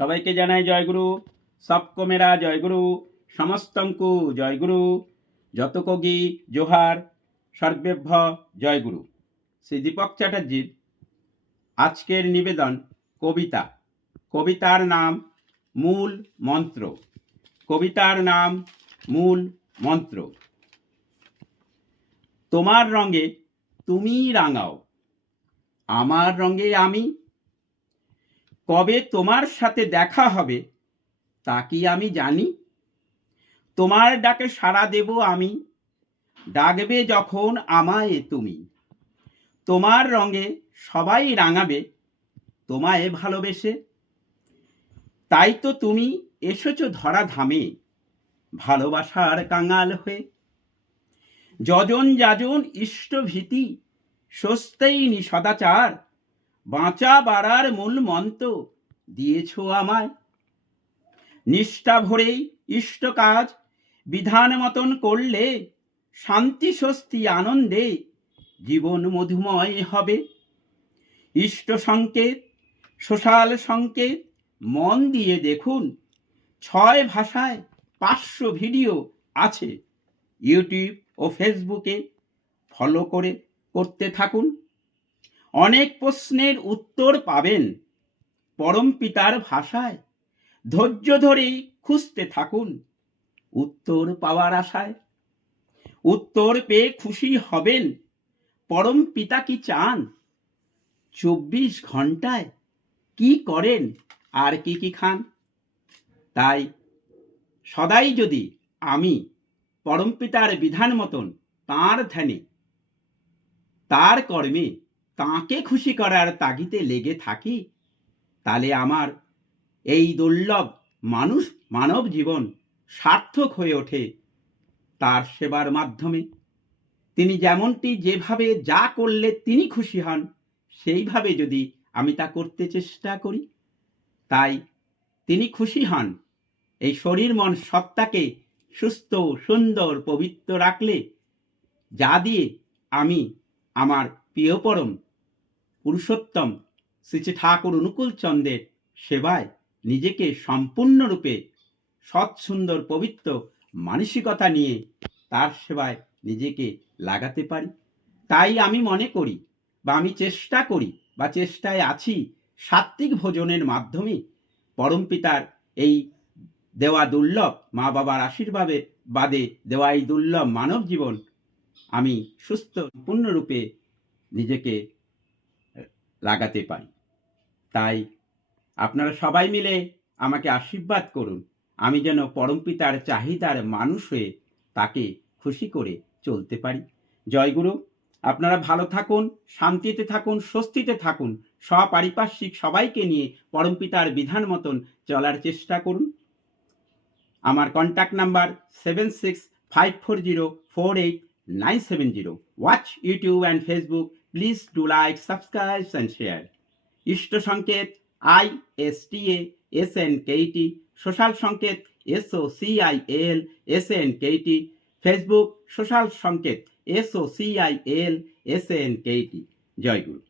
সবাইকে জানাই জয়গুরু। সবকো মেরা জয়গুরু, সমস্তঙ্কু জয়গুরু, যতকগি জোহার, সর্বেভ্য জয়গুরু। শ্রী দীপক চ্যাটার্জির আজকের নিবেদন কবিতা। কবিতার নাম মূল মন্ত্র। কবিতার নাম মূল মন্ত্র। তোমার রঙে তুমি রাঙাও, আমার রঙে আমি। কবে তোমার সাথে দেখা হবে তা কি আমি জানি? তোমার ডাকে সাড়া দেব আমি, ডাকবে যখন আমায় তুমি। তোমার রঙে সবাই রাঙাবে তোমায় ভালোবেসে। তাই তো তুমি এসেছো ধরা ধামে, ভালোবাসার কাঙাল হয়ে। যজন যাজন ইষ্টভীতি, সস্তেইনি সদাচার, বাঁচা বাড়ার মূল মন্ত্র দিয়েছ আমায়। নিষ্ঠা ভরেই ইষ্ট কাজ বিধান মতন করলে, শান্তি স্বস্তি আনন্দে জীবন মধুময় হবে। ইষ্ট সংকেত, সোশ্যাল সংকেত মন দিয়ে দেখুন, 6 ভাষায় 500 ভিডিও আছে। ইউটিউব ও ফেসবুকে ফলো করতে থাকুন। অনেক প্রশ্নের উত্তর পাবেন পরম পিতার ভাষায়। ধৈর্য ধরেই খুঁজতে থাকুন উত্তর পাওয়ার আশায়। উত্তর পেয়ে খুশি হবেন। পরম পিতা কি চান? 24 ঘন্টায় কি করেন আর কি কি খান? তাই সদাই যদি আমি পরম পিতার বিধান মতন তাঁর ধ্যানে, তার কর্মে, তাঁকে খুশি করার তাগিদে লেগে থাকি, তাহলে আমার এই দুর্লভ মানব জীবন সার্থক হয়ে ওঠে তার সেবার মাধ্যমে। তিনি যেমনটি যেভাবে যা করলে তিনি খুশি হন, সেইভাবে যদি আমি তা করতে চেষ্টা করি, তাই তিনি খুশি হন। এই শরীর মন সত্তাকে সুস্থ সুন্দর পবিত্র রাখলে, যা দিয়ে আমি আমার প্রিয় পরম পুরুষোত্তম শ্রী শ্রী ঠাকুর অনুকূল চন্দ্রের সেবায় নিজেকে সম্পূর্ণরূপে সৎ সুন্দর পবিত্র মানসিকতা নিয়ে তার সেবায় নিজেকে লাগাতে পারি। তাই আমি মনে করি বা আমি চেষ্টা করি বা চেষ্টায় আছি, সাত্ত্বিক ভোজনের মাধ্যমে পরম পিতার এই দেওয়া দুর্লভ মা বাবার আশীর্বাদে বাদে দেওয়া এই দুর্লভ মানব জীবন আমি সুস্থ পূর্ণরূপে নিজেকে লাগাতে পারি। তাই আপনারা সবাই মিলে আমাকে আশীর্বাদ করুন, আমি যেন পরম পিতার চাহিদার মানুষ হয়ে তাকে খুশি করে চলতে পারি। জয়গুরু। আপনারা ভালো থাকুন, শান্তিতে থাকুন, স্বস্তিতে থাকুন। সপারিপার্শ্বিক সবাইকে নিয়ে পরম পিতার বিধান মতন চলার চেষ্টা করুন। আমার contact number 7654048970। Watch YouTube and Facebook. Please do like, subscribe and share. ইষ্ট সংকেত ISTASNKT, সোশ্যাল সংকেত SOCIALSNKT, ফেসবুক সোশ্যাল সংকেত SOCIALSNKT। জয়গুরু।